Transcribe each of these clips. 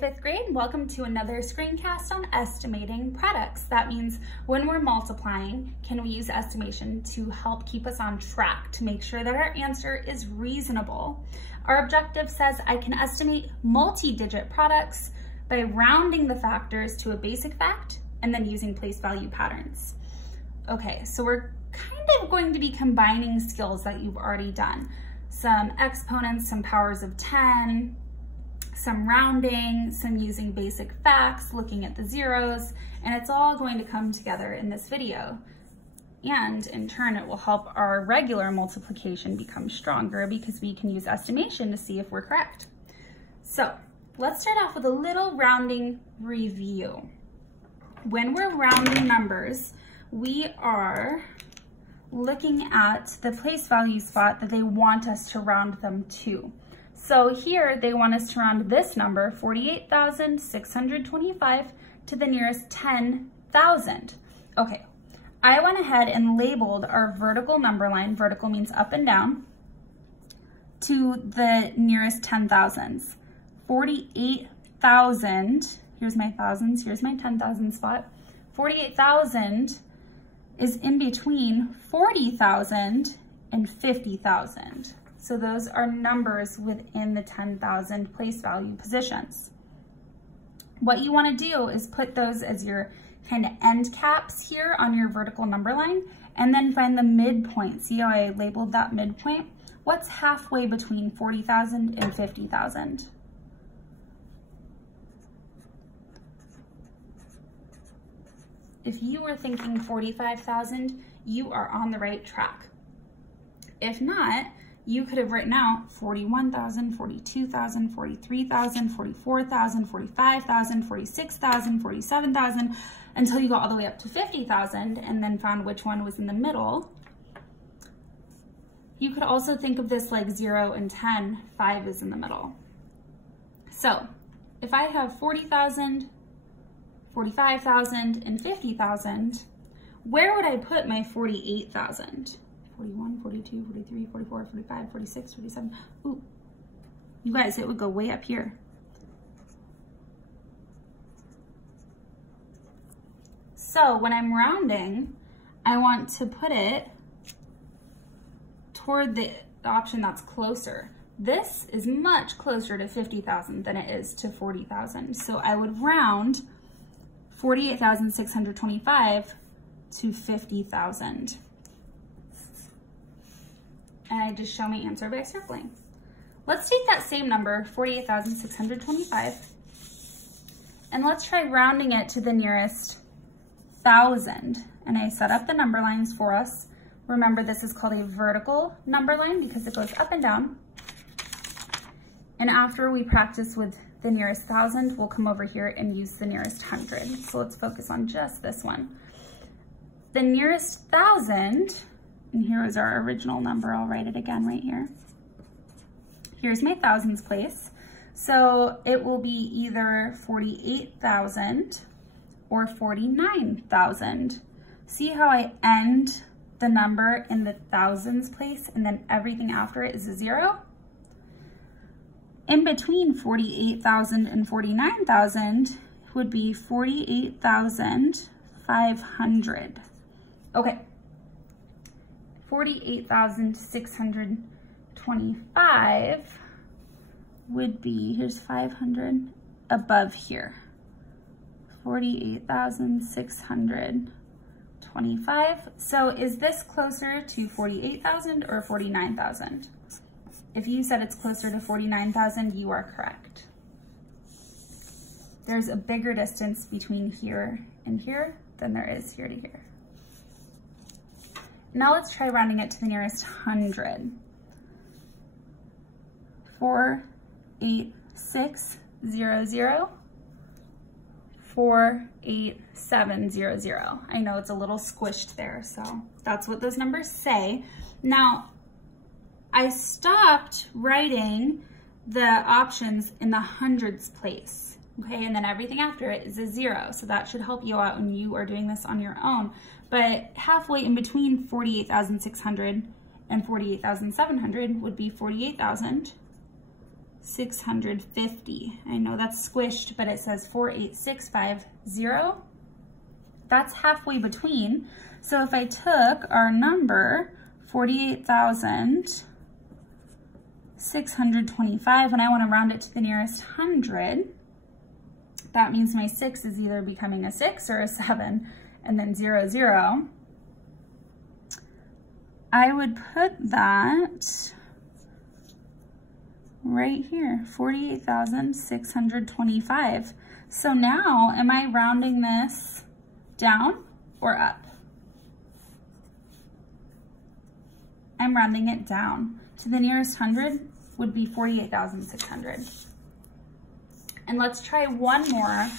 fifth grade. Welcome to another screencast on estimating products. That means when we're multiplying, can we use estimation to help keep us on track to make sure that our answer is reasonable? Our objective says I can estimate multi-digit products by rounding the factors to a basic fact and then using place value patterns. Okay, so we're kind of going to be combining skills that you've already done. Some exponents, some powers of 10, some rounding, some using basic facts, looking at the zeros, and it's all going to come together in this video. And in turn, it will help our regular multiplication become stronger because we can use estimation to see if we're correct. So let's start off with a little rounding review. When we're rounding numbers, we are looking at the place value spot that they want us to round them to. So here they want us to round this number, 48,625, to the nearest 10,000. Okay, I went ahead and labeled our vertical number line, vertical means up and down, to the nearest 10,000s. 48,000, here's my thousands, here's my 10,000 spot. 48,000 is in between 40,000 and 50,000. So those are numbers within the 10,000 place value positions. What you want to do is put those as your kind of end caps here on your vertical number line, and then find the midpoint. See how I labeled that midpoint? What's halfway between 40,000 and 50,000? If you were thinking 45,000, you are on the right track. If not, you could have written out 41,000, 42,000, 43,000, 44,000, 45,000, 46,000, 47,000, until you got all the way up to 50,000 and then found which one was in the middle. You could also think of this like 0 and 10, 5 is in the middle. So if I have 40,000, 45,000, and 50,000, where would I put my 48,000? 41, 42, 43, 44, 45, 46, 47. Ooh, you guys, it would go way up here. So when I'm rounding, I want to put it toward the option that's closer. This is much closer to 50,000 than it is to 40,000. So I would round 48,625 to 50,000. And I just show my answer by circling. Let's take that same number, 48,625, and let's try rounding it to the nearest 1,000. And I set up the number lines for us. Remember, this is called a vertical number line because it goes up and down. And after we practice with the nearest 1,000, we'll come over here and use the nearest 100. So let's focus on just this one. The nearest 1,000, and here is our original number. I'll write it again right here. Here's my thousands place. So it will be either 48,000 or 49,000. See how I end the number in the thousands place and then everything after it is a 0? In between 48,000 and 49,000 would be 48,500. Okay. 48,625 would be, here's 500 above here. 48,625. So is this closer to 48,000 or 49,000? If you said it's closer to 49,000, you are correct. There's a bigger distance between here and here than there is here to here. Now let's try rounding it to the nearest 100. 48600, 48700. I know it's a little squished there, so that's what those numbers say. Now, I stopped writing the options in the hundreds place, okay? And then everything after it is a 0, so that should help you out when you are doing this on your own. But halfway in between 48,600 and 48,700 would be 48,000 650. I know that's squished, but it says 48650. That's halfway between. So if I took our number, 48,625, and I want to round it to the nearest 100, that means my 6 is either becoming a 6 or a 7, and then 0, 0. I would put that right here, 48,625. So now, am I rounding this down or up? I'm rounding it down. To the nearest 100 would be 48,600. And let's try one more,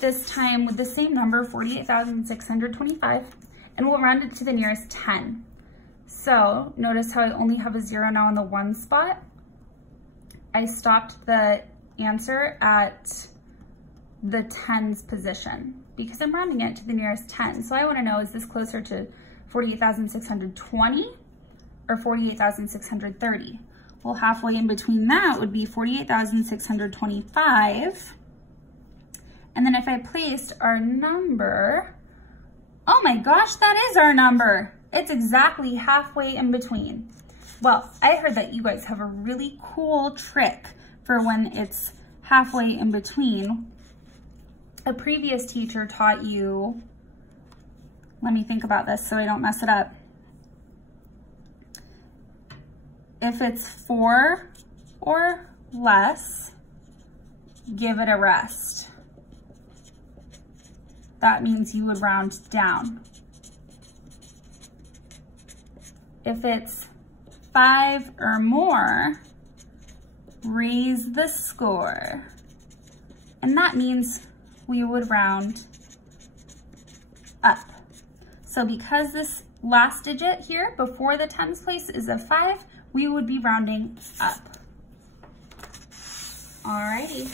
this time with the same number, 48,625, and we'll round it to the nearest 10. So notice how I only have a 0 now in the 1 spot. I stopped the answer at the tens position because I'm rounding it to the nearest 10. So I want to know, is this closer to 48,620 or 48,630? Well, halfway in between that would be 48,625. And then if I placed our number, oh my gosh, that is our number. It's exactly halfway in between. Well, I heard that you guys have a really cool trick for when it's halfway in between. A previous teacher taught you, let me think about this so I don't mess it up. If it's 4 or less, give it a rest. That means you would round down. If it's 5 or more, raise the score. And that means we would round up. So because this last digit here before the tens place is a 5, we would be rounding up. Alrighty.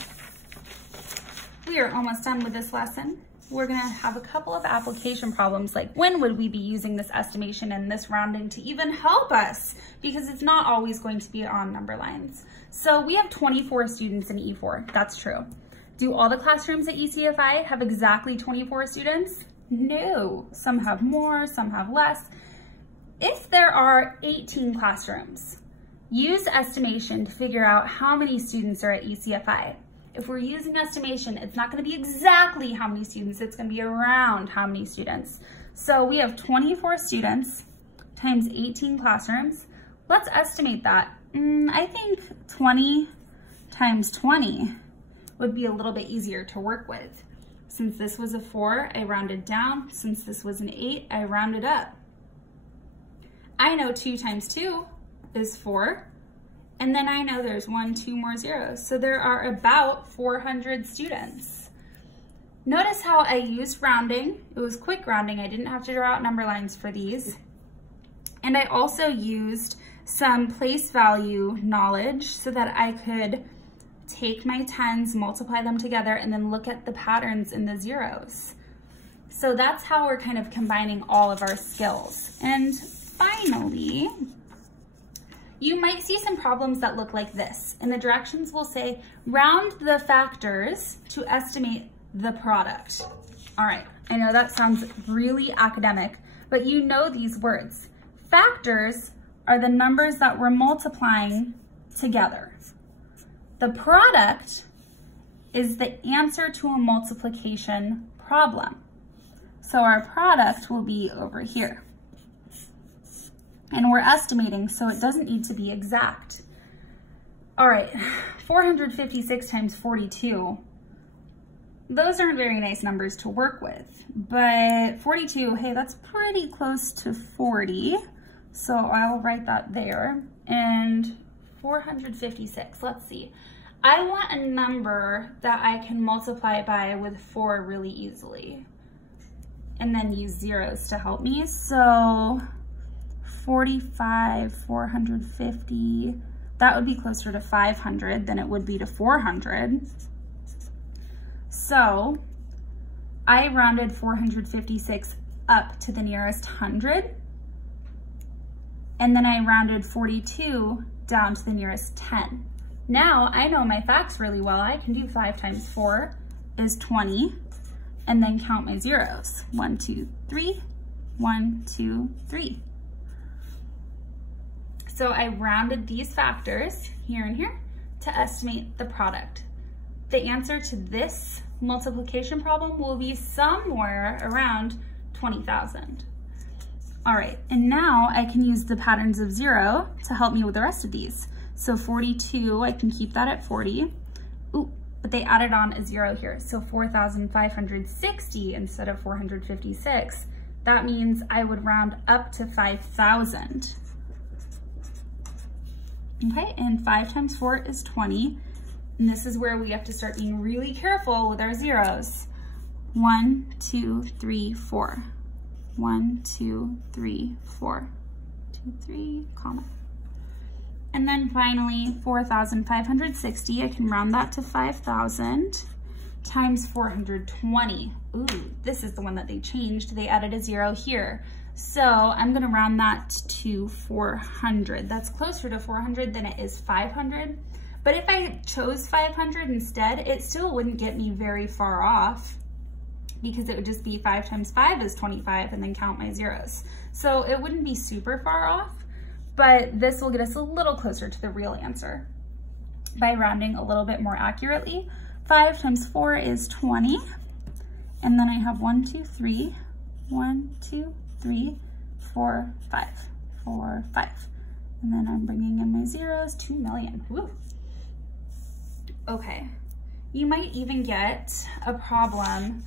We are almost done with this lesson. We're gonna have a couple of application problems, like when would we be using this estimation and this rounding to even help us? Because it's not always going to be on number lines. So we have 24 students in E4, that's true. Do all the classrooms at ECFI have exactly 24 students? No, some have more, some have less. If there are 18 classrooms, use estimation to figure out how many students are at ECFI. If we're using estimation, it's not going to be exactly how many students, it's going to be around how many students. So we have 24 students times 18 classrooms. Let's estimate that. I think 20 times 20 would be a little bit easier to work with. Since this was a 4, I rounded down. Since this was an 8, I rounded up. I know 2 times 2 is 4. And then I know there's 1, 2 more zeros. So there are about 400 students. Notice how I used rounding. It was quick rounding. I didn't have to draw out number lines for these. And I also used some place value knowledge so that I could take my tens, multiply them together, and then look at the patterns in the zeros. So that's how we're kind of combining all of our skills. And finally, you might see some problems that look like this. And the directions will say, round the factors to estimate the product. All right, I know that sounds really academic, but you know these words. Factors are the numbers that we're multiplying together. The product is the answer to a multiplication problem. So our product will be over here. And we're estimating, so it doesn't need to be exact. All right, 456 times 42. Those aren't very nice numbers to work with, but 42, hey, that's pretty close to 40. So I'll write that there. And 456, let's see. I want a number that I can multiply by with 4 really easily, and then use zeros to help me. So 45, 450, that would be closer to 500 than it would be to 400. So I rounded 456 up to the nearest 100, and then I rounded 42 down to the nearest 10. Now I know my facts really well. I can do 5 times 4 is 20, and then count my zeros. 1, 2, 3, 1, 2, 3. So I rounded these factors here and here to estimate the product. The answer to this multiplication problem will be somewhere around 20,000. All right, and now I can use the patterns of 0 to help me with the rest of these. So 42, I can keep that at 40. Ooh, but they added on a 0 here. So 4,560 instead of 456. That means I would round up to 5,000. Okay, and 5 times 4 is 20. And this is where we have to start being really careful with our zeros. 1, 2, 3, 4. 1, 2, 3, 4. 2, 3, comma. And then finally, 4,560, I can round that to 5,000 times 420. Ooh, this is the one that they changed. They added a 0 here. So I'm gonna round that to 400. That's closer to 400 than it is 500. But if I chose 500 instead, it still wouldn't get me very far off because it would just be 5 times 5 is 25 and then count my zeros. So it wouldn't be super far off, but this will get us a little closer to the real answer by rounding a little bit more accurately. 5 times 4 is 20. And then I have 1, 2, 3, 1, 2, 3, 4, 5, 4, 5. And then I'm bringing in my zeros, 2 million. Woo. Okay, you might even get a problem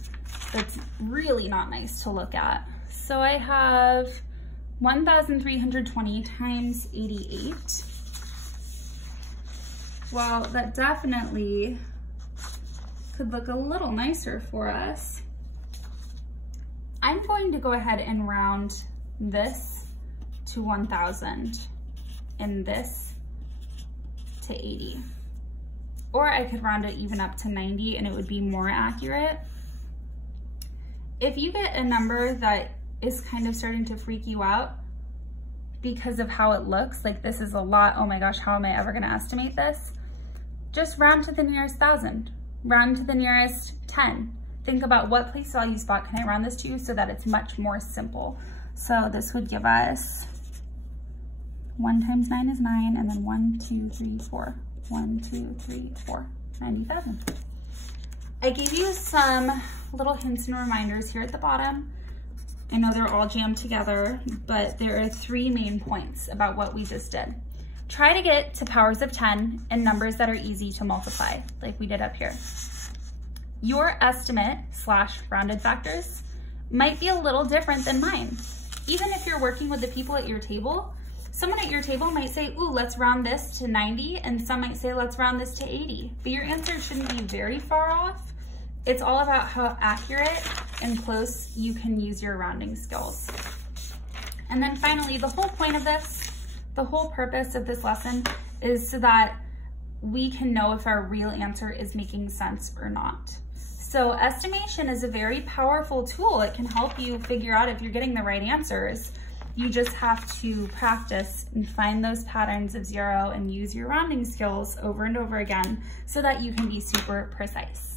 that's really not nice to look at. So I have 1,320 times 88. Well, that definitely could look a little nicer for us. I'm going to go ahead and round this to 1,000 and this to 80. Or I could round it even up to 90 and it would be more accurate. If you get a number that is kind of starting to freak you out because of how it looks, like this is a lot, oh my gosh, how am I ever gonna estimate this? Just round to the nearest 1,000, round to the nearest 10. Think about what place value spot can I round this to so that it's much more simple. So this would give us 1 times 9 is 9, and then 1, 2, 3, 4. 1, 2, 3, 4, 90,000. I gave you some little hints and reminders here at the bottom. I know they're all jammed together, but there are 3 main points about what we just did. Try to get to powers of 10 and numbers that are easy to multiply, like we did up here. Your estimate / rounded factors might be a little different than mine. Even if you're working with the people at your table, someone at your table might say, ooh, let's round this to 90, and some might say, let's round this to 80. But your answer shouldn't be very far off. It's all about how accurate and close you can use your rounding skills. And then finally, the whole point of this, the whole purpose of this lesson is so that we can know if our real answer is making sense or not. So estimation is a very powerful tool. It can help you figure out if you're getting the right answers. You just have to practice and find those patterns of 0 and use your rounding skills over and over again so that you can be super precise.